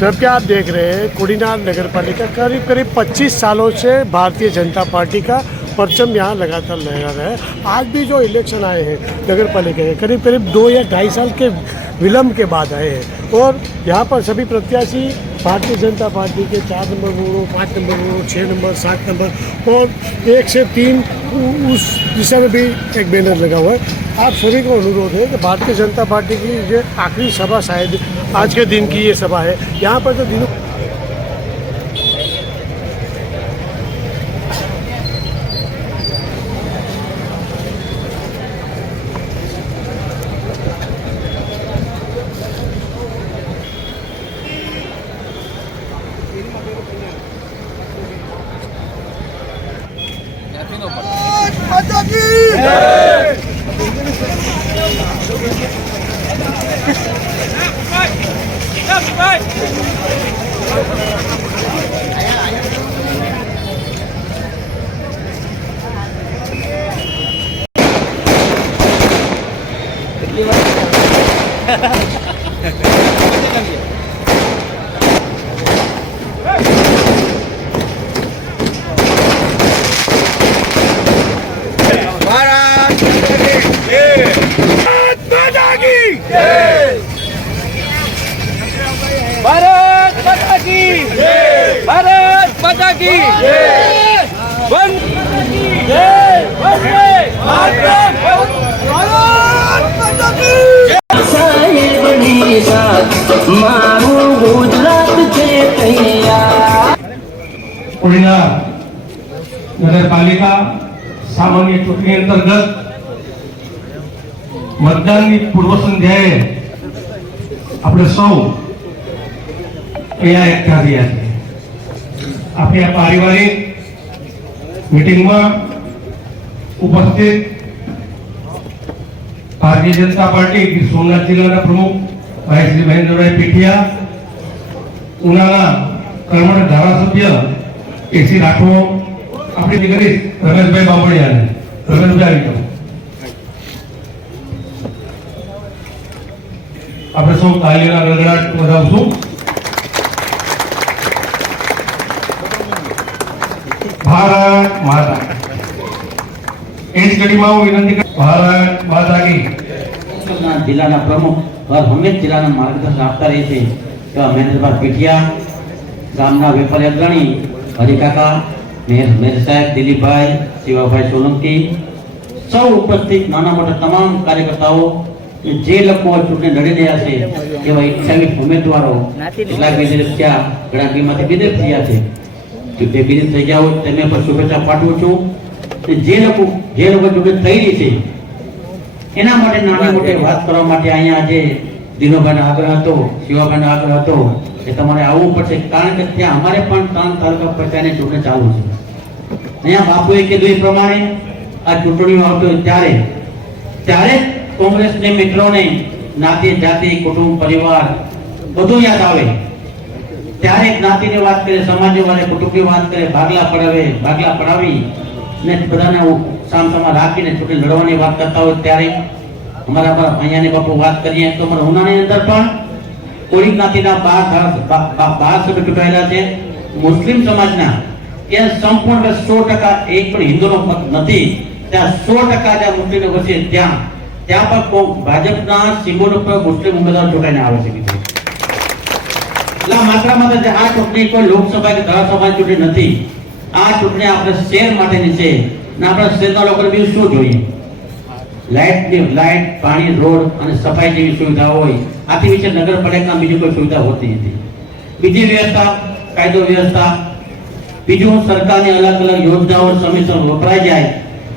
जबकि आप देख रहे हैं, कुड़ीनार नगर पालिका करीब करीब 25 सालों से भारतीय जनता पार्टी का परचम यहाँ लगातार लहरा रहा है। आज भी जो इलेक्शन आए हैं, नगर पालिका के करीब करीब दो या ढाई साल के विलम्ब के बाद आए हैं। और यहाँ पर सभी प्रत्याशी भारतीय जनता पार्टी के चार नंबर वोटों पाँच नंबर वोटों छः नंबर, सात नंबर और एक से तीन उस दिशा में भी एक बैनर लगा हुआ है। आप सभी को अनुरोध है कि भारतीय जनता पार्टी की ये आखिरी सभा शायद आज के दिन की ये सभा है। यहाँ पर तो दिनों કેટલી વાર નગરપાલિકા સામાન્ય ચૂંટણી અંતર્ગત મતદાનની પૂર્વ સંધ્યાએ આપણે સૌ અહીંયા એકઠા થયા છે. આપણી આ પારિવારિક મિટિંગમાં ઉપસ્થિત ભારતીય જનતા પાર્ટી ગીર સોમનાથ જિલ્લાના પ્રમુખ ભાઈ શ્રી મહેન્દ્રભાઈ પીઠિયા ઉનાના કર્મણ ધારાસભ્ય એસી રાઠોડ આપણી દીકરી રમેશભાઈ બામણિયાને રમેશભાઈ આવી જાઓ આપણે સૌ તાલીના ગડગડાટ વધાવશું ભારત માતા એ જ ઘડીમાં હું વિનંતી કરું ભારત માતા કી ના જિલ્લાના પ્રમુખ હર હંમેશ જિલ્લાના માર્ગદર્શન આપતા રહે છે એવા મહેન્દ્રભાઈ પીઠિયા ગામના વેપારી અગ્રણી હરિકાકા સાહેબ દિલીપભાઈ શિવાભાઈ સોલંકી સૌ ઉપસ્થિત નાના મોટા તમામ કાર્યકર્તાઓ જે લોકો ચૂંટણી લડી રહ્યા છે તેવા અઠ્યાવીસ ઉમેદવારો કેટલાક વિદેશ થયા ઘણા બીમાંથી થયા છે. તો તે વિદેશ થઈ ગયા હોય પણ શુભેચ્છા પાઠવું છું જે લોકો જે લોકો ચૂંટણી થઈ રહી છે એના માટે નાની મોટી વાત કરવા માટે અહીંયા આજે દિનોભાઈનો આગ્રહ હતો શિવાભાઈનો આગ્રહ હતો એ તમારે આવવું પડશે કારણ કે ત્યાં અમારે પણ ત્રણ તાલુકા પંચાયતની ચૂંટણી ચાલુ છે. અહીંયા બાપુએ કીધું એ પ્રમાણે આ ચૂંટણીઓ આવતો ત્યારે. ત્યારે કોંગ્રેસને મિત્રોને, નાતી જાતિ, કુટુંબ, પરિવાર બધું યાદ આવે. ત્યારે જ્ઞાતિની વાત કરે સમાજની કુટુંબની વાત કરે, ભાગલા પડાવે, ભાગલા પડાવી ને બધાને સામસામા રાખીને ચૂંટણી લડવાની વાત કરતા હોય ત્યારે અમારા પર અહીંયાની બાપુ વાત કરીએ તો અમારા ઉનાની અંદર પણ કોળી જ્ઞાતિના બાર બાર સભ્ય ચૂંટાયેલા છે. મુસ્લિમ સમાજના એ સંપૂર્ણ સો ટકા એક પણ હિન્દુનો મત નથી. ત્યાં સો ટકા જ્યાં મુસ્લિમ છે, ત્યાં. ત્યાં પણ ભાજપના સિમ્બોલ ઉપર મુસ્લિમ ઉમેદવાર ચૂંટાઈને આવે છે એટલા માત્રામાં આ ચૂંટણી કોઈ લોકસભા કે ધારાસભા ચૂંટણી નથી. આ ચૂંટણી આપણે શેર માટેની છે. ને આપણા શહેરના લોકોને બીજું શું જોઈએ? લાઇટની લાઇટ, પાણી, રોડ અને સફાઈ જેવી સુવિધા હોય. આથી વિશે નગરપાલિકામાં બીજી કોઈ સુવિધા હોતી નથી. બીજી વ્યવસ્થા, કાયદો વ્યવસ્થા બીજું સરકારની અલગ અલગ યોજનાઓ સમયસર વપરાઈ જાય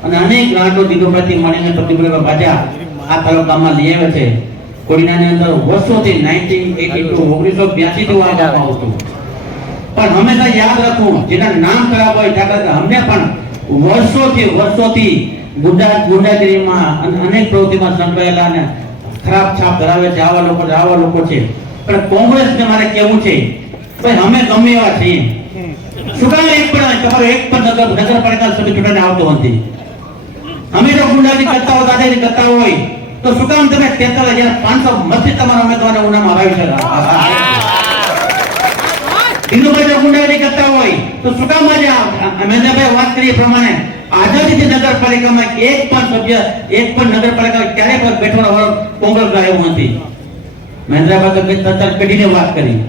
અને અનેક ગ્રાન્ટો દિનોભાઈથી મળીને પ્રતિબંધ બાજા આ તાલુકામાં લઈ આવે છે. કોડીનાની અંદર વર્ષોથી 1982 1982 થી આપવામાં આવતું. પણ હંમેશા યાદ રાખવું, જેના નામ ખરાબ હોય ત્યાં અમને પણ વર્ષોથી વર્ષોથી ગુજરાત ગુંડાગીરીમાં અને અનેક પ્રવૃત્તિમાં સંકળાયેલા અને ખરાબ છાપ ધરાવે છે, આવા લોકો આવા લોકો છે. પણ કોંગ્રેસને મારે કહેવું છે, ભાઈ, અમે ગમે એવા છીએ. કામ એક પણ તમારો એક પણ નગર નગરપાલિકા સભ્ય ચૂંટણી આવતો નથી. અમે જો ગુંડાગીરી કરતા હોય દાદાગીરી કરતા હોય, તો શું કામ તમે તેતાલીસ હજાર પાંચસો મતથી તમારા ઉમેદવારને ઉનામાં હરાવી શકો દિનુભાઈ જો ગુંડાગીરી કરતા હોય, તો શું કામ આજે મહેન્દ્રભાઈ વાત કરી એ પ્રમાણે આઝાદીથી નગરપાલિકામાં એક પણ સભ્ય, એક પણ નગરપાલિકા ક્યારે પણ બેઠો વાળો કોંગ્રેસ આવ્યો નથી. મહેન્દ્રભાઈ તો પેઢીને વાત કરી.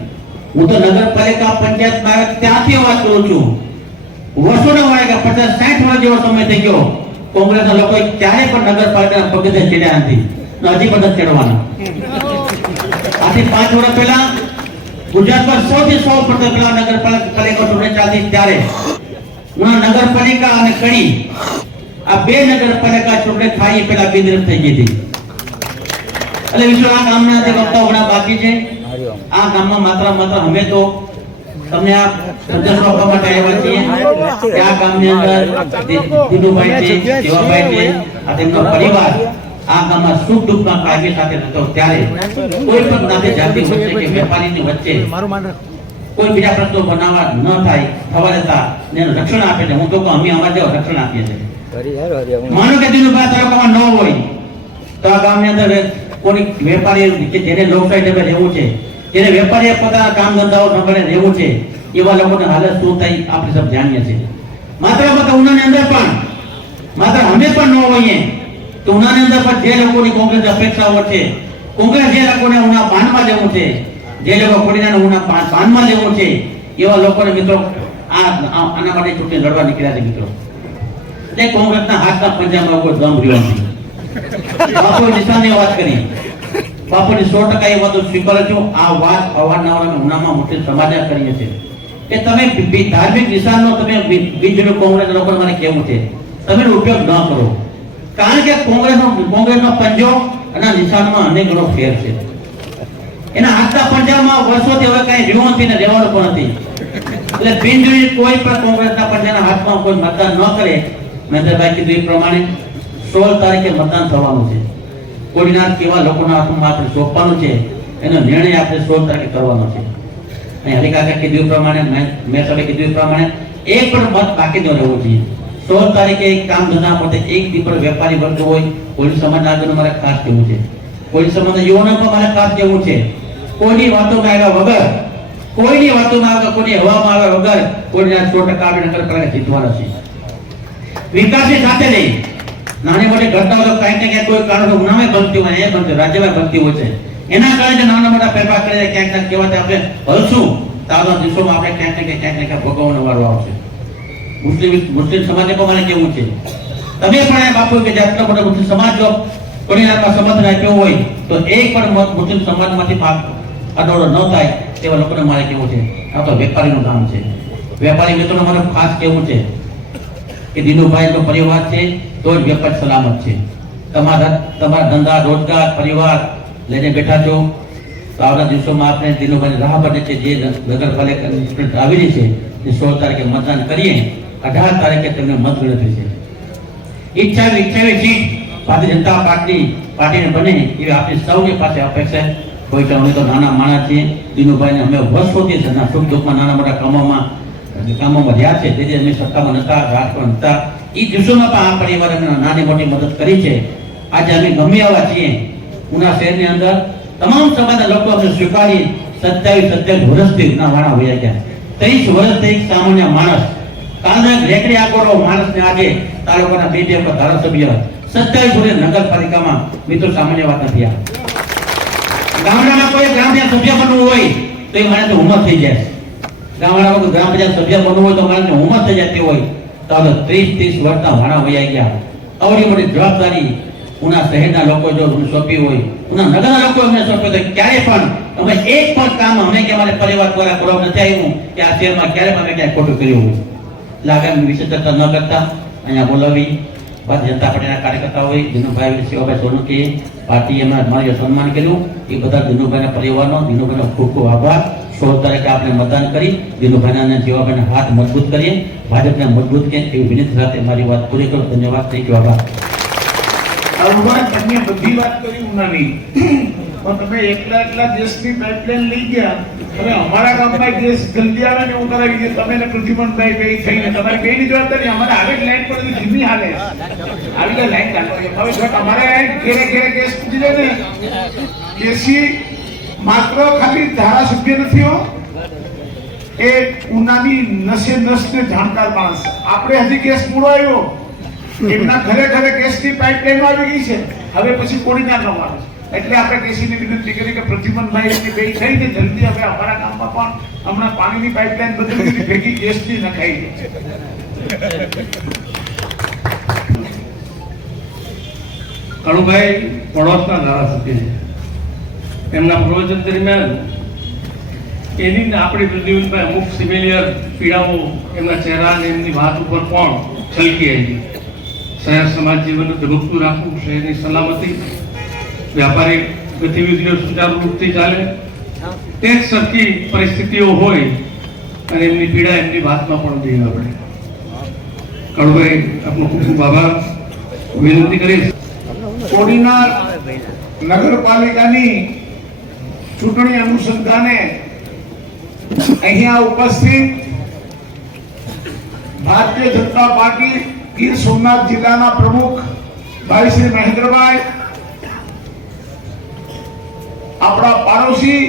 હું તો નગરપાલિકા પંચાયત બાળક ત્યાંથી વાત કરું છું. વર્ષોના વાળા પચાસ સાઠ વર્ષ જેવો સમય થઈ ગયો. કોંગ્રેસના લોકો ક્યારે પણ નગરપાલિકાના પગથિયે ચડ્યા નથી. હજી પણ ચડવાના. આથી પાંચ વર્ષ પહેલા ગુજરાતમાં સૌથી સૌ પ્રથમ પેલા નગરપાલિકા ચૂંટણી ચાલતી ત્યારે. ઉના નગરપાલિકા અને કડી, આ બે નગરપાલિકા ચૂંટણી થાય પહેલા બિનરફ થઈ ગઈ હતી. એટલે વિશ્વ આ ગામના જે વક્તાઓ ઘણા બાકી છે આ ગામમાં માત્ર માત્ર અમે તો તમને આ સંદેશો આપવા માટે આવ્યા છીએ. આ ગામની અંદર દીનુભાઈ છે દેવાભાઈ છે, આ તેમનો પરિવાર આ ગામમાં સુખ દુઃખના કાર્ય સાથે હતો ત્યારે કોઈ પણ નાતે જાતિ વચ્ચે કે વેપારીની વચ્ચે કોઈ બીજા પ્રશ્નો બનાવવા ન થાય, થવા દેતા ને રક્ષણ આપે છે. હું તો અમે અમારા જેવા રક્ષણ આપીએ છીએ. માનો કે દીનુભાઈ તાલુકામાં ન હોય, તો આ ગામની અંદર કોઈ વેપારી કે જેને લોકસાહી ઢબે રહેવું છે જેને વેપારીએ પોતાના કામ ધંધાઓ પ્રમાણે રહેવું છે, એવા લોકોની હાલત શું થઈ આપણે સબ જાણીએ છીએ. માત્ર માત્ર ઉનાની અંદર પણ, માત્ર અમે પણ ન હોઈએ, તો ઉનાની અંદર પણ જે લોકોની કોંગ્રેસ અપેક્ષાઓ છે, કોંગ્રેસ જે લોકોને ઉના પાનમાં જવું છે, જે લોકો કોડીના ઉના પાનમાં જવું છે, એવા લોકોને મિત્રો, આ આના માટે ચૂંટણી લડવા નીકળ્યા છે મિત્રો. એટલે કોંગ્રેસના હાથના પંજાબમાં કોઈ દમ રહ્યો નથી. નિશાનની વાત કરી. બાપુની સો ટકા એ વાતો સ્વીકારું છું. આ વાત અવારનવાર ઉનામાં મોટી સમાજે કરીએ છીએ કે તમે ધાર્મિક નિશાનનો તમે બી- કોંગ્રેસ લોકો મને કેવું છે? તમે ઉપયોગ ન કરો. કારણ કે કોંગ્રેસનો કોંગ્રેસનો પંજો અને નિશાનમાં અનેક ગણો ફેર છે. એના હાથના પંજામાં વર્ષોથી હવે કઈ રહ્યું નથી ને રહેવાનું પણ નથી. એટલે બિનજરૂરી કોઈ પણ કોંગ્રેસના પંજાના હાથમાં કોઈ મતદાન ન કરે. મહેન્દ્રભાઈ કીધું એ પ્રમાણે સોળ તારીખે મતદાન થવાનું છે. કોડીનાર કેવા લોકોના હાથમાં આપણે સોંપવાનું છે, એનો નિર્ણય આપણે સોળ તારીખે કરવાનો છે. અહીં હરિકાકા કીધું પ્રમાણે મેં મેં કીધું પ્રમાણે એક પણ મત બાકી ન રહેવો જોઈએ. સોળ તારીખે કામ ધંધા માટે એક દી પણ વેપારી વર્ગ હોય કોઈ સમાજના આગળનું મારે ખાસ કેવું છે. કોઈ સમાજ યુવાનો પણ મારે ખાસ કેવું છે. કોઈની વાતોમાં આવ્યા વગર, કોઈની વાતોમાં આવ્યા કોઈની હવામાં આવ્યા વગર કોઈના સો ટકા આપણે નગરપાલિકા જીતવાના છે. વિકાસની સાથે નહીં. નાની મોટી ઘટનાઓ કાંઈક ને ક્યાંક કોઈ કારણો ઉનામે બનતી હોય એ બનતી રાજ્યમાં બનતી હોય છે. એના કારણે નાના મોટા ફેરફાર કરે ક્યાંક ને કેવા આપણે હલશું. તો આવતા દિવસોમાં આપણે ક્યાંક ને ક્યાંક ક્યાંક ભોગવવાનો વારો આવશે. મુસ્લિમ મુસ્લિમ સમાજને પણ મને કેવું છે? તમે પણ એમ આપો કે જાતનો મોટો મુસ્લિમ સમાજ જો કોની આપણા સમર્થન આપ્યો હોય, તો એક પણ મત મુસ્લિમ સમાજમાંથી પાક અડોડો ન થાય, તેવા લોકોને મારે કેવું છે? આ તો વેપારીનું કામ છે. વેપારી મિત્રોને મારે ખાસ કેવું છે કે દિનુભાઈ તો પરિવાર છે તો જ વેપાર સલામત છે. તમારા તમારા ધંધા, રોજગાર, પરિવાર, લઈને બેઠા છો, તો આવના દિવસોમાં આપણે દિનુભાઈ રાહ બને છે, જે નગરપાલિકા આવી રહી છે, એ સોળ તારીખે મતદાન કરીએ, અઢાર તારીખે તેમને મત ગણતરી છે. ઈચ્છા ઈચ્છાવી સીટ ભારતીય જનતા પાર્ટી પાર્ટીને બને એવી આપણી સૌની પાસે અપેક્ષા કોઈ કે અમે તો નાના માણસ છીએ દિનુભાઈને અમે વર્ષોથી સુખ દુઃખમાં, નાના મોટા કામોમાં કામોમાં રહ્યા છે, તેથી અમે સત્તામાં નતા રાજમાં નતા. એ દિવસોમાં પણ આ પરિવારે અમને નાની મોટી મદદ કરી છે. આજે અમે ગમે આવા છીએ. ઉના શહેરની અંદર તમામ સમાજના લોકો અમને સ્વીકારી સત્યાવીસ સત્યાવીસ વર્ષથી ઉના વાળા હોયા ગયા. ત્રીસ વર્ષથી એક સામાન્ય માણસ કાલનો રેકડી આકોડો માણસને આજે તાલુકાના બે વખત ધારાસભ્ય સત્યાવીસ વર્ષ નગરપાલિકામાં મિત્રો સામાન્ય વાત નથી આ ગામડામાં કોઈ ગ્રામ્ય સભ્ય બનવું હોય તો એ માણસને ઉમર થઈ જાય. ગામડામાં ગ્રામ પંચાયત સભ્ય બનવું હોય તો માણસને ઉમર થઈ જતી હોય. તો ત્રીસ ત્રીસ વર્ષના વાણા વયા ગયા. અવડી મોટી જવાબદારી ઉના શહેરના લોકો જો અમને સોંપી હોય, ઉના નગરના લોકો અમને સોંપ્યો તો ક્યારે પણ અમે એક પણ કામ અમે કે અમારે પરિવાર દ્વારા કરવા નથી આવ્યું કે આ શહેરમાં ક્યારે અમે ક્યાંય ખોટું કર્યું હોય. એટલે આગામી વિશે ચર્ચા ન કરતા, અહીંયા બોલાવી, ભારતીય જનતા પાર્ટીના કાર્યકર્તા હોય દિનુભાઈ શિવાભાઈ સોલંકી પાર્ટીએ મારું સન્માન કર્યું. એ બધા દિનુભાઈના પરિવારનો દિનુભાઈનો ખૂબ ખૂબ આભાર. સોળ તારીખે આપણે મતદાન કરી દિનુભાઈના અને શિવાભાઈના હાથ મજબૂત કરીએ, ભાજપને મજબૂત કે એવી વિનંતી સાથે મારી વાત પૂરી કરો. ધન્યવાદ, થેન્ક યુ, આભાર. તમે બધી વાત કરી ઉનાની. પણ તમે એકલા એકલા દેશની પાઇપલાઇન લઈ ગયા અને અમારા ગામમાં ગેસ જલ્દી આવે ને હું કરાવી તમે ને પ્રતિબંધભાઈ કઈ થઈને. તમારી કઈની જવાબદારી? અમારે આવે લાઈન પર ધીમી હાલે. આવી લાઈન હવે અમારે ઘેરે ઘેરે કેસ પૂછી જાય ને, કેસી માત્ર ખાલી ધારાસભ્ય નથી હો. એ ઉનાની નસે નસને જાણકાર માણસ. આપણે હજી કેસ પૂરો આવ્યો એમના ઘરે ઘરે કેસની પાઇપલાઈન આવી ગઈ છે. હવે પછી કોડી ના માણસ એટલે આપણે કેસીને વિનંતી કરી કે પ્રતિબંધભાઈ એમની બે થઈને જલ્દી હવે અમારા ગામમાં પણ હમણાં પાણીની પાઇપલાઈન બદલી દીધી, ભેગી ગેસની નખાઈ કણુભાઈ પડોશના ધારાસભ્ય છે. એમના પ્રવચન દરમિયાન એની આપણી પ્રદ્યુમનભાઈ અમુક સિમિલિયર પીડાઓ એમના ચહેરા અને એમની વાત ઉપર પણ છલકી આવી. શહેર સમાજ જીવનને ધબકતું રાખવું શહેરની સલામતી વ્યાપારી ગતિવિધિઓ સુચારુ રૂપથી ચાલે. તે જ સરખી પરિસ્થિતિઓ હોય અને એમની પીડા એમની વાતમાં પણ જઈએ આપણે કણુભાઈ આપનો ખૂબ ખૂબ આભાર. વિનંતી કરીશ. કોડીનાર નગરપાલિકાની ચૂંટણી અનુસંધાને અહીંયા ઉપસ્થિત ભારતીય જનતા પાર્ટી ગીર સોમનાથ જિલ્લાના પ્રમુખ ભાઈ શ્રી મહેન્દ્રભાઈ, આપણા પાડોશી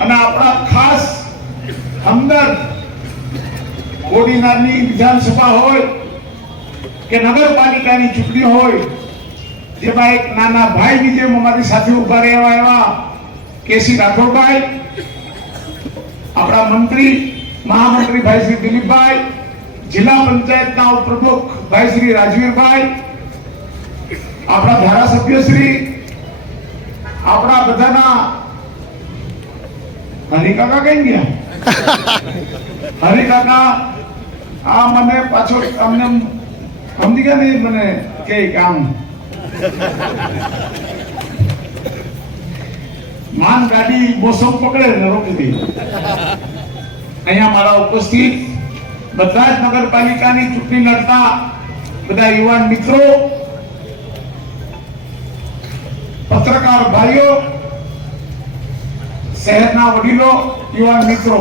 અને આપણા ખાસ હમદર્દ કોડીનારની વિધાનસભા હોય કે નગરપાલિકાની ચૂંટણી હોય, જેમાં એક નાના ભાઈની જેમ અમારી સાથે ઊભા રહેવા એવા કેસી રાઠોડભાઈ આપણા મંત્રી મહામંત્રી ભાઈ શ્રી દિલીપભાઈ જિલ્લા પંચાયતના ઉપપ્રમુખ ભાઈ શ્રી રાજવીરભાઈ આપણા ધારાસભ્ય શ્રી આપણા બધાના હરિકાકા કઈ ગયા? હરિકાકા આ મને પાછો અમને સમજી ગયા નહીં મને કે કામ માન ગાડી મોસમ પકડે ને રોકી દે. અહીંયા મારા ઉપસ્થિત બધા જ નગરપાલિકાની ચૂંટણી લડતા બધા યુવાન મિત્રો, પત્રકાર ભાઈઓ, શહેરના વડીલો, યુવાન મિત્રો.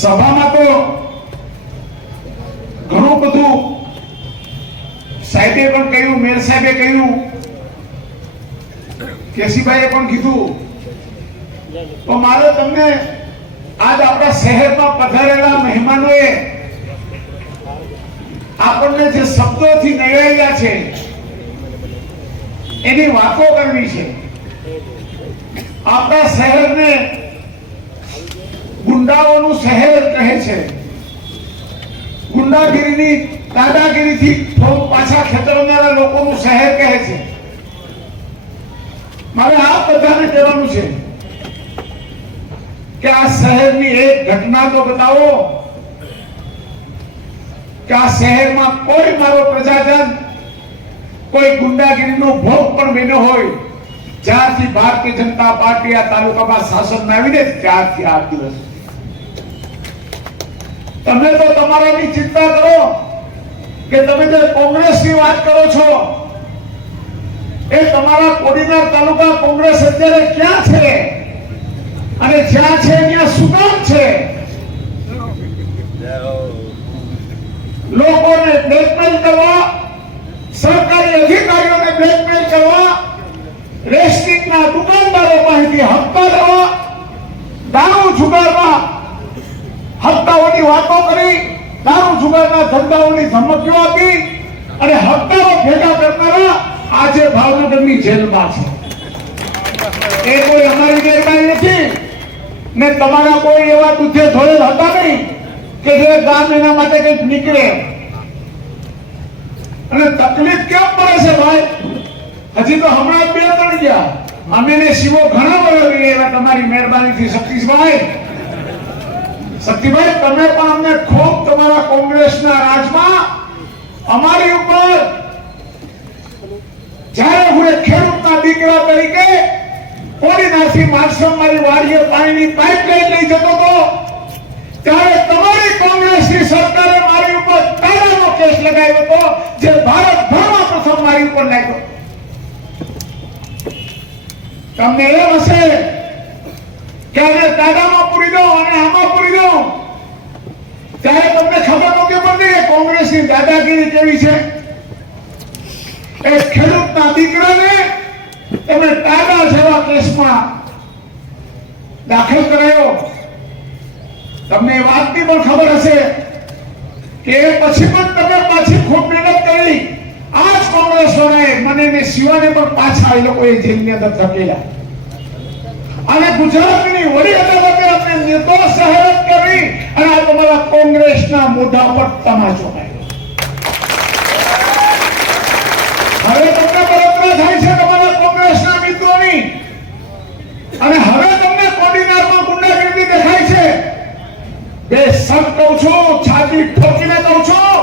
સભામાં તો ઘણું બધું સાહેબે પણ કહ્યું મેર સાહેબે કહ્યું કેસીભાઈએ પણ કીધું, તો મારે તમને આજ આપણા શહેરમાં પધારેલા મહેમાનોએ આપણને જે શબ્દોથી નડાયેલા છે, એની વાતો કરવી છે. આપણા શહેરને ગુંડાઓનું શહેર કહે છે. ગુંડાગીરીની દાદાગીરીથી પાછા ખેતરનારા લોકોનું શહેર કહે છે. મારે આ બધાને કહેવાનું છે કે આ શહેરની એક ઘટના તો બતાવો કે આ શહેરમાં કોઈ મારો પ્રજાજન, કોઈ ગુંડાગીરીનો ભોગ પણ બન્યો હોય, જ્યારથી ભારતીય જનતા પાર્ટી આ તાલુકામાં શાસનમાં આવીને ત્યારથી આ દિવસ. તમે તો તમારાની ચિંતા કરો કે તમે જે કોંગ્રેસની વાત કરો છો એ તમારા કોડીનાર તાલુકા કોંગ્રેસ અત્યારે ક્યાં છે? અને જ્યાં છે, ત્યાં શું કામ છે? લોકોને બ્લેકમેલ કરવા, સરકારી અધિકારીઓને બ્લેકમેલ કરવા રેસ્ટિકના દુકાનદારો પાસેથી હપ્તા લેવા, દારૂ જુગારમાં હપ્તાઓની વાતો કરી, દારૂ જુગારના ધંધાઓની ધમકીઓ આપી અને હપ્તાઓ ભેગા કરનારા આજે ભાવનગરની જેલમાં છે. એ કોઈ અમારી મહેરબાની નથી. ને તમારા કોઈ એવા દુધે ધોળેલ હતા નહીં કે જે ગામ એના માટે કંઈક નીકળે. અને તકલીફ કેમ પડે છે ભાઈ? હજી તો હમણાં બે ત્રણ ગયા. અમે શિવો ઘણા વળવી એવા તમારી મહેરબાનીથી, સતીશભાઈ. શક્તિભાઈ તમે પણ અમને ખૂબ તમારા કોંગ્રેસના રાજમાં અમારી ઉપર જ્યારે હું ખેડૂતના દીકરા તરીકે કોડીનાથી માર્સમ મારી વાડીએ પાણીની પાઇપલાઇન લઈ જતો હતો, ત્યારે તમારી કોંગ્રેસની સરકારે મારી ઉપર તારાનો કેસ લગાવ્યો હતો, જે ભારતભરમાં પ્રથમ મારી ઉપર લાગ્યો તમને એમ હશે કે આને દાદામાં પૂરી દો અને આમાં પૂરી દો ત્યારે તમને ખબર નહોતી પડતી કોંગ્રેસની દાદાગીરી કેવી છે? એ ખેડૂતના દીકરાને તમે દાદા જેવા કેસમાં દાખલ કરાયો. તમને એ વાતની પણ ખબર હશે કે પછી પણ તમે પાછી ખૂબ મહેનત કરી. આ જ કોંગ્રેસ વાળાએ મને ને શિવાને પણ પાછા એ લોકોએ જેલની અંદર ધકેલા અને ગુજરાતની વડી અદાલતે અમને નિર્દોષ જાહેરાત કરી અને આ તમારા કોંગ્રેસના મુદ્દા પર તમાચો માર્યો હવે તમને બળતરા થાય છે તમારા કોંગ્રેસના મિત્રોની. અને હવે તમને કોડીનારમાં ગુંડાગીરી દેખાય છે. બે સમ કહું છું, છાતી ઠોકીને કહું છું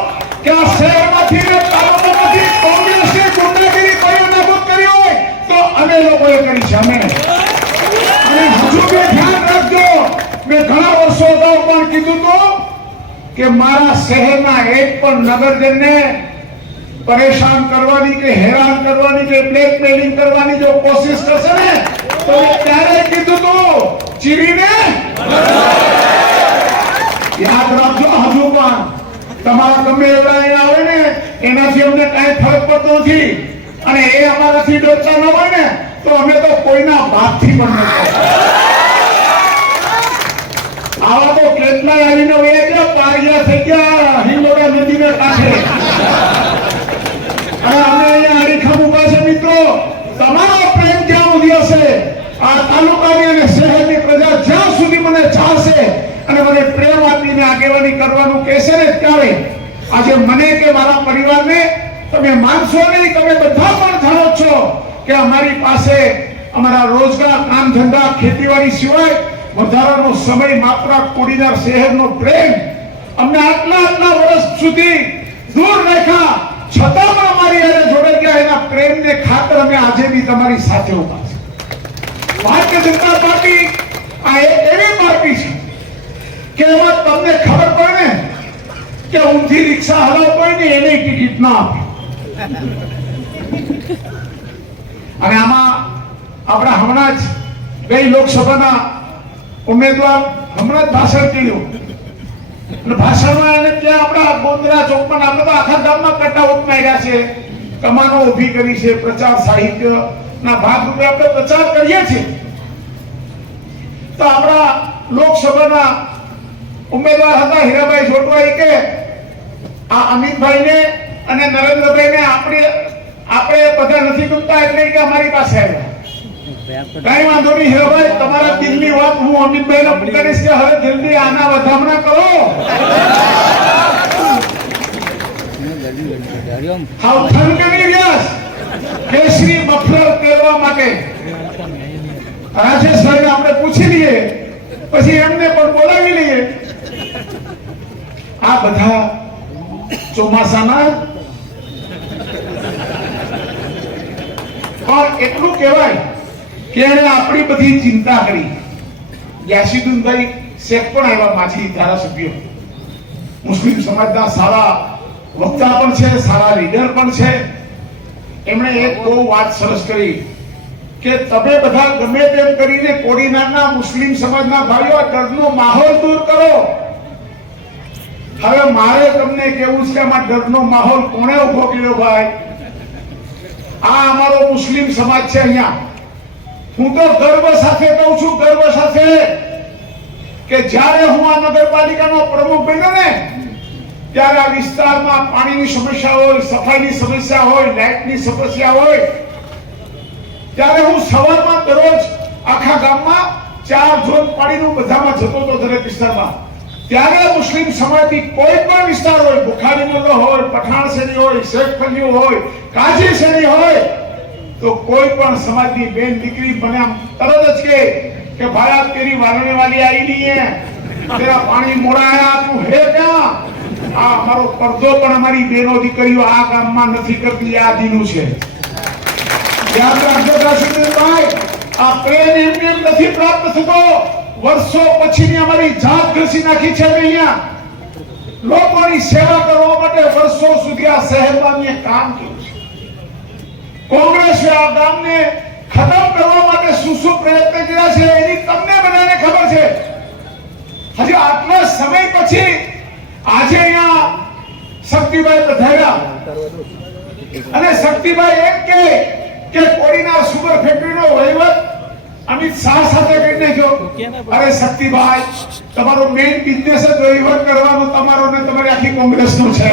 કે આ શહેરમાંથી ને તાલુકામાંથી કોંગ્રેસે ગુંડાગીરી કોઈ નાબૂદ કરી હોય તો અમે લોકોએ કરી છે, અમે અને હજુ બે ધ્યાન રાખજો, મેં ઘણા વર્ષો અગાઉ પણ કીધું હતું કે મારા શહેરના એક પણ નગરજનને પરેશાન કરવાની કે હેરાન કરવાની કે બ્લેકમેલિંગ કરવાની જો કોશિશ કરશે ને, તો ત્યારે કીધું તો ચીરીને યાદ રાખજો હજુ પણ. તમારા ગમે એવડા અહીંયા આવે ને, એનાથી અમને કાંઈ ફરક પડતો નથી. અને એ અમારાથી ડરતા ન હોય ને, તો અમે તો કોઈના બાપથી પણ નથી આવા તો કેટલાય આવીને એક પારિયા થઈ ગયા હિંગોડા નદીને કાંઠે. અને અમે અહીંયા ઊભા છે મિત્રો. તમારો પ્રેમ ક્યાં સુધી હશે? આ તાલુકાની અને શહેરની પ્રજા જ્યાં સુધી મને ચાહશે અને મને પ્રેમ આપીને આગેવાની કરવાનું કહેશે ને ત્યારે આજે મને કે મારા પરિવારને તમે માનશો નહીં, તમે બધા પણ જાણો છો કે અમારી પાસે અમારા રોજગાર, કામ ધંધા, ખેતીવાડી સિવાય વધારાનો સમય માત્ર કોડીનાર શહેરનો પ્રેમ અમને આટલા આટલા વર્ષ સુધી દૂર રાખ્યા. છતાં પણ અમારી અને જોડાઈ ગયા એના પ્રેમને ખાતર અમે આજે બી તમારી સાથે ઊભા છે ભારતીય જનતા પાર્ટી આ એક એવી પાર્ટી છે કે એમાં તમને ખબર પડે ને કે ઊંધી રિક્ષા હલાવ પડે ને એને ટિકિટ ના આપે. અને આમાં આપણા હમણાં જ બે લોકસભાના ઉમેદવાર હમણાં જ ભાષણ કર્યું. અને ભાષણમાં એને ત્યાં આપણા ગોંદરા ચોકમાં આપણે તો આખા ગામમાં કટાઉટ માર્યા છે. કમાનો ઊભી કરી છે, પ્રચાર સાહિત્ય ના ભાગરૂપે આપણે પ્રચાર કરીએ છીએ. તો આપણા લોકસભાના ઉમેદવાર હતા હીરાભાઈ જોટવાઈ કે આ અમિતભાઈને અને નરેન્દ્રભાઈને આપણે આપણે બધા નથી ગમતા એટલે કે અમારી પાસે આવ્યા. કઈ વાંધો નહીં હીરાભાઈ તમારા દિલની વાત હું અમિતભાઈને પૂછીશ કે હવે જલ્દી આના વધામણા કરો. હાવ થનગની વ્યાસ. કેસરી મફલર કરવા માટે. રાજેશભાઈને આપણે પૂછી લઈએ. પછી એમને પણ બોલાવી લઈએ. આ બધા ચોમાસાના પણ એટલું કહેવાય એને આપણી બધી ચિંતા કરી. યાસીદુનભાઈ શેખ પણ આવ્યા માછી ધારાસભ્યો. મુસ્લિમ સમાજના સારા વક્તા પણ છે, સારા લીડર પણ છે. એમણે એક બહુ વાત સરસ કરી કે તમે બધા ગમે તેમ કરીને કોડીનારના મુસ્લિમ સમાજના ભાઈઓ ડરનો માહોલ દૂર કરો. હવે મારે તમને કેવું છે આમાં ડરનો માહોલ કોણે ઊભો કર્યો ભાઈ? આ અમારો મુસ્લિમ સમાજ છે અહીંયા. હું તો ગર્વ સાથે કહું છું, ગર્વ સાથે કે જ્યારે હું આ નગરપાલિકાનો પ્રમુખ બન્યો ને, ત્યારે આ વિસ્તારમાં પાણીની સમસ્યા હોય, સફાઈની સમસ્યા હોય, લાઇટની સમસ્યા હોય, ત્યારે હું સવારમાં દરરોજ આખા ગામમાં ચાર ઝોન પાણીનું બધામાં જતો હતો દરેક વિસ્તારમાં. ત્યારે મુસ્લિમ સમાજની કોઈ પણ વિસ્તાર હોય બુખારી હોય, પઠાણ શેરી હોય, શેખ હોય કાજી શેરી હોય તો કોઈ પણ સમાજની બેન દીકરી મને તરત જ કે ભાઈ આ તેરી વારણે વાલી આવી નહીં તેરા પાણી મોડાયા, તું હે ક્યાં? આ અમારો પડદો પણ અમારી બેનો દીકરીઓ આ ગામમાં નથી કરતી, આ દીનું છે. યાદ રાખજો કાશીભાઈ આ પ્રેમ એમ એમ નથી પ્રાપ્ત થતો. વર્ષો પછીની અમારી જાત ઘસી નાખી છે અહીંયા. લોકોની સેવા કરવા માટે વર્ષો સુધી આ શહેરમાં મેં કામ કર્યું. કોંગ્રેસે આ ગામને ખતમ કરવા માટે શું શું પ્રયત્ન કર્યા છે એની તમને બધાને ખબર છે. હજી આટલા સમય પછી આજે અહીંયા શક્તિભાઈ પધાર્યા. અને શક્તિભાઈ એમ કે કે કોડીના સુગર ફેક્ટરીનો વહીવટ અમિત શાહ સાથે કહીને જો અરે શક્તિભાઈ, તમારો મેઇન બિઝનેસ જ વહીવટ કરવાનો તમારો ને તમારી આખી કોંગ્રેસનો છે.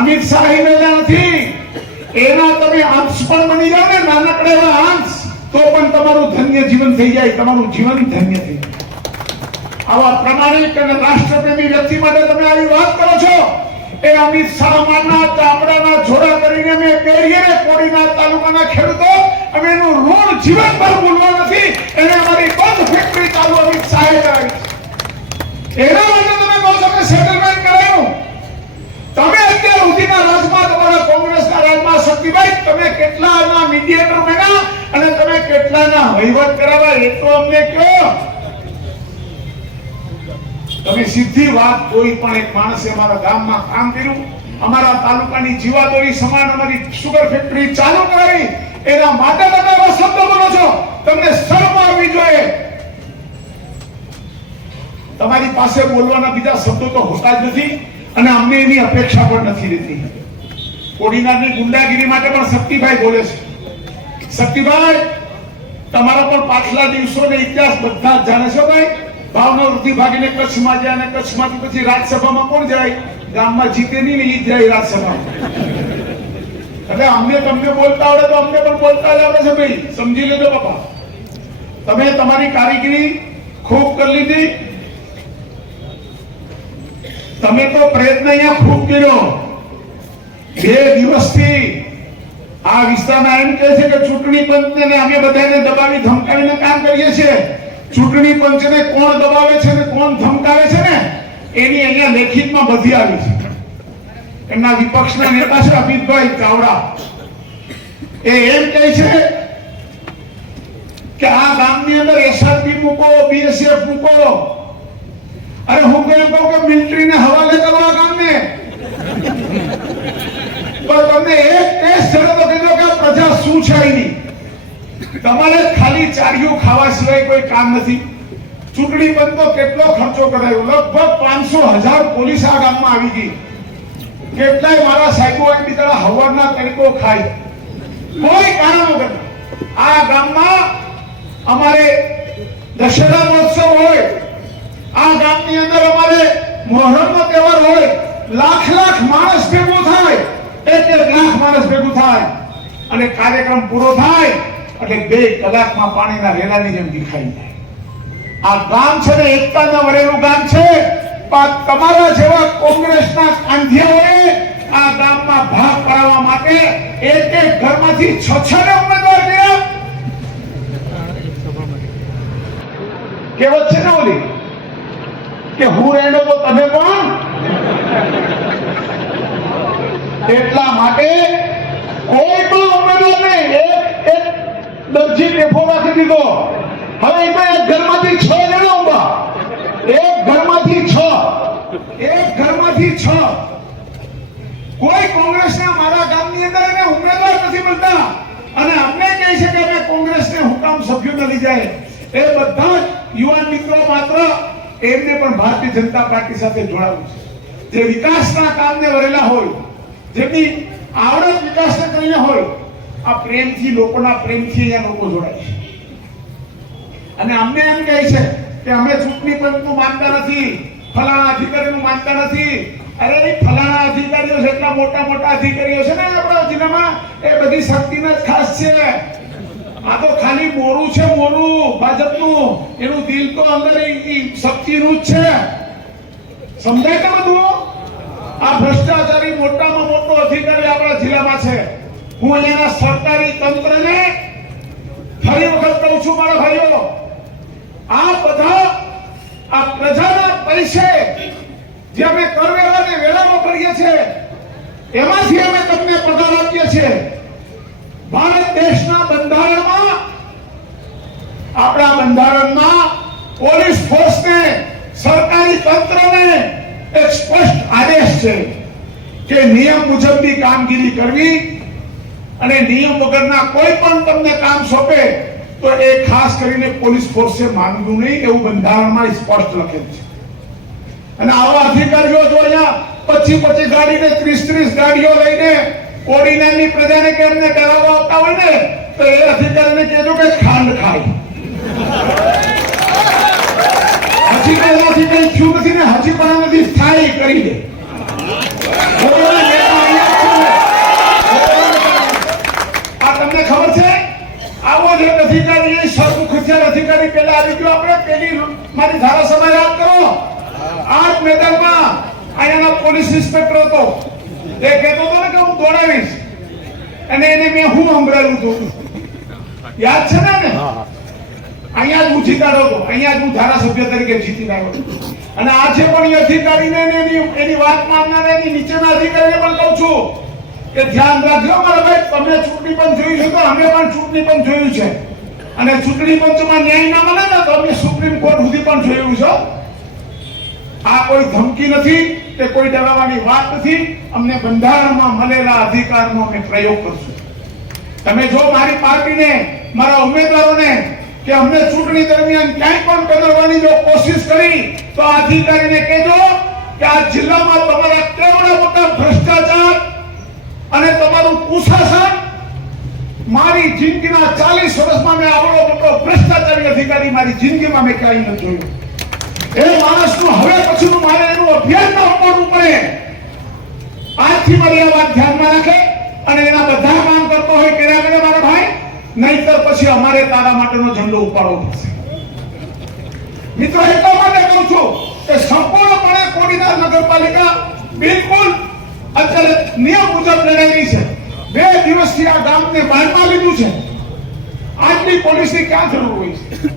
અમિત શાહ નથી. એના તમે અંશ પણ બની જાઓ ને, નાનકડા એવા અંશ, તો પણ તમારું ધન્ય જીવન થઈ જાય, તમારું જીવન ધન્ય થઈ જાય. આવા પ્રમાણિક અને રાષ્ટ્રપ્રેમી વ્યક્તિ માટે તમે આવી વાત કરો છો. એ અમિત શાહ ચામડાના જોડા કરીને અમે પહેરીએ ને કોડીના તાલુકાના ખેડૂતો, અમે એનું ઋણ જીવનભર ભૂલવા નથી. એને અમારી બંધ ફેક્ટરી ચાલુ અમિત શાહે કરાવી એના માટે તમે કહો છો કે સેટલમેન્ટ કરાયું. તમે અત્યાર સુધીના વાત કોઈ પણ એક માણસે અમારા ગામમાં કામ કર્યું, અમારા તાલુકાની જીવાદોરી સમાન અમારી સુગર ફેક્ટરી ચાલુ કરાવી એના માટે તમે એવા શબ્દ બોલો છો. તમને શરમ આવવી જોઈએ. તમારી પાસે બોલવાના બીજા શબ્દો તો હોતા જ નથી અને અમને એની અપેક્ષા પણ નથી રહેતી. કોડીનારની ગુંડાગીરી માટે પણ શક્તિભાઈ બોલે છે. શક્તિભાઈ, તમારા પણ પાછલા દિવસો ને ઇતિહાસ બધા જાણે છો ભાઈ. ભાવનગરથી ભાગીને કચ્છમાં જાય અને કચ્છમાંથી પછી રાજ્યસભામાં કોણ જાય? ગામમાં જીતે નહીં ઈ જાય રાજ્યસભામાં એટલે અમને તમને બોલતા આવડે તો અમને પણ બોલતા આવડે છે ભાઈ. સમજી લેજો બાપા. તમે તમારી કારીગરી ખૂબ કરી લીધી. તમે તો પ્રયત્ન અહીંયા ખૂબ કર્યો. બે દિવસથી આ વિસ્તારમાં એમ કહે છે કે ચૂંટણી પંચને અમે બધાને દબાવી, ધમકાવીને કામ કરીએ છીએ. ચૂંટણી પંચને કોણ દબાવે છે ને કોણ ધમકાવે છે ને, એની અહીંયા લેખિતમાં બધી આવી છે. એમના વિપક્ષના નેતા છે અમિતભાઈ ચાવડા. એ એમ કહે છે કે આ ગામની અંદર એસઆરપી મૂકો બીએસએફ મૂકો. અરે હું કેમ કહું કે મિલિટરીને હવાલે કરો આ ગામને. તો તમને એક ટેસ્ટ જડે કીધો કે પ્રજા શું છે એની? તમારે ખાલી ચારિયું ખાવા સિવાય કોઈ કામ નથી. ચૂંટણી પંચ કેટલો ખર્ચો કરાયો? લગભગ પાંચસો હજાર પોલીસ આ ગામમાં આવી ગઈ. કેટલાય મારા સાહેબો એમ બીજા હવારના તરીકો ખાય. કોઈ કારણ વગર આ ગામમાં અમારે દશેરા મહોત્સવ હોય, આ ગામની અંદર અમારે મોહરમનો તહેવાર હોય, લાખ લાખ માણસ ભેગું થાય. એક એક લાખ માણસ ભેગું થાય. અને કાર્યક્રમ પૂરો થાય. એટલે બે કલાકમાં પાણીના રેલાની જેમ દેખાઈ જાય. આ ગામ છે ને એકતાના વરેલું ગામ છે. પણ તમારા જેવા કોંગ્રેસના કાંધિયાઓએ આ ગામમાં ભાગ પડાવવા માટે એક એક ઘરમાંથી છ છ ને ઉમેદવાર ગયા કેવત છે ને ઓલી? કે હું રેડો તો તમે પણ એટલા માટે કોઈ પણ ઉમેદવાર નહીં દરજી ટેફો રાખી દીધો. હવે એક ઘરમાંથી છ જણા ઊભા એક ઘરમાંથી છ. એક ઘરમાંથી છ. કોઈ કોંગ્રેસના મારા ગામની અંદર એને ઉમેદવાર નથી મળતા. અને અમને કહે છે કે અમે કોંગ્રેસને હુકામ સભ્યો ન જાય. એ બધા જ યુવાન મિત્રો માત્ર એમને પણ ભારતીય જનતા પાર્ટી સાથે જોડાવું છે. જે વિકાસના કામને વરેલા હોય જેમની આવડત વિકાસને કરીને હોય આ પ્રેમથી, લોકોના પ્રેમથી અહીંયા લોકો જોડાય છે. અને અમને એમ કહે છે કે અમે ચૂંટણી પંચનું માનતા નથી, ફલાણા અધિકારીનું માનતા નથી. અરે એ ફલાણા અધિકારીઓ છે, એટલા મોટા મોટા અધિકારીઓ છે ને આપણા જિલ્લામાં, એ બધી શક્તિને જ ખાસ છે. આ તો ખાલી મોરું છે, મોરું, ભાજપનું. એનું દિલ તો અંદર શક્તિનું જ છે. સમજાય કે બધું આ ભ્રષ્ટાચારી મોટામાં મોટો અધિકારી આપણા જિલ્લામાં છે. હું અહીંયાના સરકારી તંત્રને ફરી વખત કહું છું, મારા ભાઈઓ, આ બધા આ પ્રજાના પૈસે જે અમે કરવેરાને વેળામાં કરીએ છીએ, એમાંથી અમે તમને પગાર આપીએ છીએ. ભારત દેશના બંધારણમાં, આપણા બંધારણમાં પોલીસ ફોર્સને, સરકારી તંત્રને એક સ્પષ્ટ આદેશ છે કે નિયમ મુજબની કામગીરી કરવી અને નિયમ વગરના કોઈ પણ તમને કામ સોંપે, તો એ ખાસ કરીને પોલીસ ફોર્સે માનવું નહીં, એવું બંધારણમાં સ્પષ્ટ લખેલ છે. અને આવા અધિકારીઓ જો અહીંયા પચીસ પચીસ ગાડીને ત્રીસ ત્રીસ ગાડીઓ લઈને કોડીનારની પ્રજાને કે એમને ડરાવવા આવતા હોય ને, તો એ અધિકારીને કહેજો કે ખાંડ ખાય. હજી કઈ કઈ થયું નથી ને, હજી પણ નથી સ્થાયી કરી દે લોકોના નેતા અહીંયા જ છે ને. આ તમને ખબર છે એક અધિકારી એ સર્વખુશિયાર અધિકારી પેલા આવી ગયો. આપણે પેલી મારી ધારાસભા યાદ કરો. આ જ મેદાનમાં અહીંયાના પોલીસ ઇન્સ્પેક્ટર હતો. એ કહેતો હતો ને કે હું દોડાવીશ. અને એને મેં હું સંભળાયું હતું? યાદ છે ને? અહીંયા જ હું જીતાડો હતો. અહીંયા જ હું ધારાસભ્ય તરીકે જીતી હતો. અને આજે પણ એ અધિકારીને ને એની એની વાત માનનાર એની નીચેના અધિકારીને પણ કહું છું. કે ધ્યાન રાખજો મારા ભાઈ, તમે ચૂંટણી પણ જોયું છે તો અમે પણ ચૂંટણી પણ જોયું છે. અને ચૂંટણી પંચમાં ન્યાય ના મળે ને તો અમે સુપ્રીમ કોર્ટ સુધી પણ જોયું છે. આ કોઈ ધમકી નથી કે કોઈ ડરાવવાની વાત નથી, અમને બંધારણમાં મળેલા અધિકારનો અમે પ્રયોગ કરશું. તમે જો મારી પાર્ટીને, મારા ઉમેદવારોને કે અમને ચૂંટણી દરમિયાન ક્યાંય પણ બદલવાની જો કોશિશ કરી, તો અધિકારીને કહેજો કે આ જિલ્લામાં તમારા કેવડા મોટા ભ્રષ્ટાચાર અને તમારું કુશાસન મારી જિંદગીના ચાલીસ વર્ષમાં મેં આવડો મોટો ભ્રષ્ટાચારી અધિકારી મારી જિંદગીમાં મેં ક્યાંય ન જોયું. એ માણસનું હવે પછીનું મારે એનું અભિયાન ન અપાવવું પડે. આજથી મારી આ વાત ધ્યાનમાં રાખે અને એના બધા કામ કરતો હોય કર્યા કરે મારા ભાઈ. નહીતર પછી અમારે તારા માટેનો ઝંડો ઉપાડવો પડશે. મિત્રો, એટલા માટે કહું છું કે સંપૂર્ણપણે કોડીનાર નગરપાલિકા બિલકુલ અત્યારે નિયમ મુજબ લડાયેલી છે. બે દિવસથી આ ગામને બાંધમાં લીધું છે. આજની પોલીસની ક્યાં જરૂર હોય છે?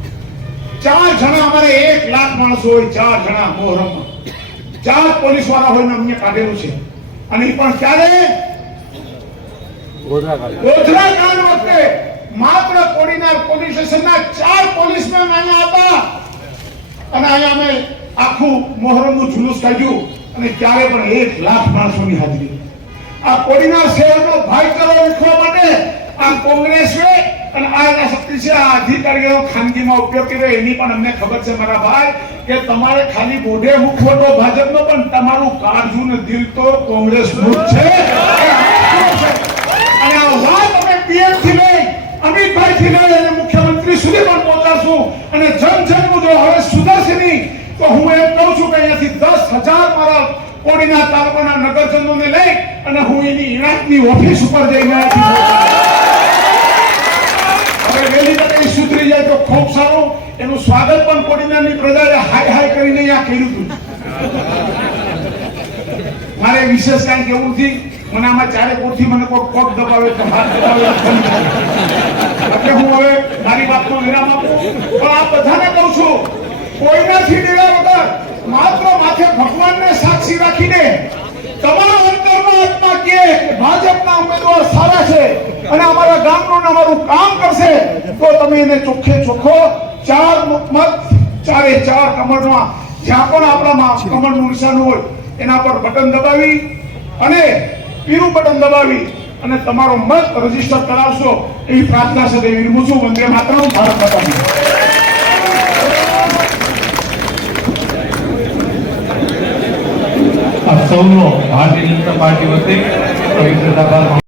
ચાર જણા અમારે એક લાખ માણસો હોય, ચાર જણા મોહરમમાં. ચાર પોલીસવાળા હોય અમને કાઢેલું છે. અને એ પણ ક્યારે? ગોધરા કાંડ વખતે. માત્ર કોડીનાર પોલીસ સ્ટેશનના ચાર પોલીસમેન અહીંયા હતા. અને અહીંયા અમે આખું મોહરમનું જુલુસ કાઢ્યું. અને ત્યારે પણ એક લાખ માણસોની હાજરી. આ કોડીના શહેરનો ભાઈચારો લખવા માટે આ કોંગ્રેસે અને આ શક્તિ છે, આ અધિકારીઓ ખાનગીમાં ઉપયોગ કર્યો. એની પણ અમને ખબર છે મારા ભાઈ કે તમારે ખાલી મોઢે તો ભાજપનો, પણ તમારું કાળજું ને દિલ તો કોંગ્રેસનું જ છે. અને આ વાત અમે પીએમથી લઈ, અમિતભાઈ થી લઈ અને મુખ્યમંત્રી સુધી પણ પહોંચાડશું. અને જન જનનું જો હવે સુધરશે નહીં. તો હું એમ કહું છું કે અહીંયાથી દસ હજાર મારા કોડીના તાલુકાના નગરજનોને લઈ અને હું એની ઇણાકની ઓફિસ ઉપર જઈને હવે વહેલી તકે સુધરી જાય તો ખૂબ સારું. એનું સ્વાગત પણ કોડીનાની પ્રજાએ હાય હાય કરીને અહીંયા કર્યું હતું. મારે વિશેષ કાંઈ કેવું નથી. મને આમાં ચારે કોરથી મને કોઈ પગ દબાવે તો હાથ દબાવે. એટલે હું હવે મારી વાતનો વિરામ આપું. પણ આ બધાને કહું છું કોઈનાથી લેવા વગર માત્ર માથે ભગવાનને સાક્ષી રાખીને તમારા અંતરમાં આત્મા કે ભાજપના ઉમેદવાર સારા છે અને અમારા ગામનું અમારું કામ કરશે, તો તમે એને ચોખ્ખે ચોખ્ખો ચાર મત, ચારે ચાર કમળમાં જ્યાં પણ આપણામાં કમળનું નિશાન હોય, એના પર બટન દબાવી અને પીરું બટન દબાવી અને તમારો મત રજિસ્ટર કરાવશો એવી પ્રાર્થના સાથે વિરમું છું વંદે માતરમ. ભારત માતા કી જય. આપ સૌનો ભારતીય જનતા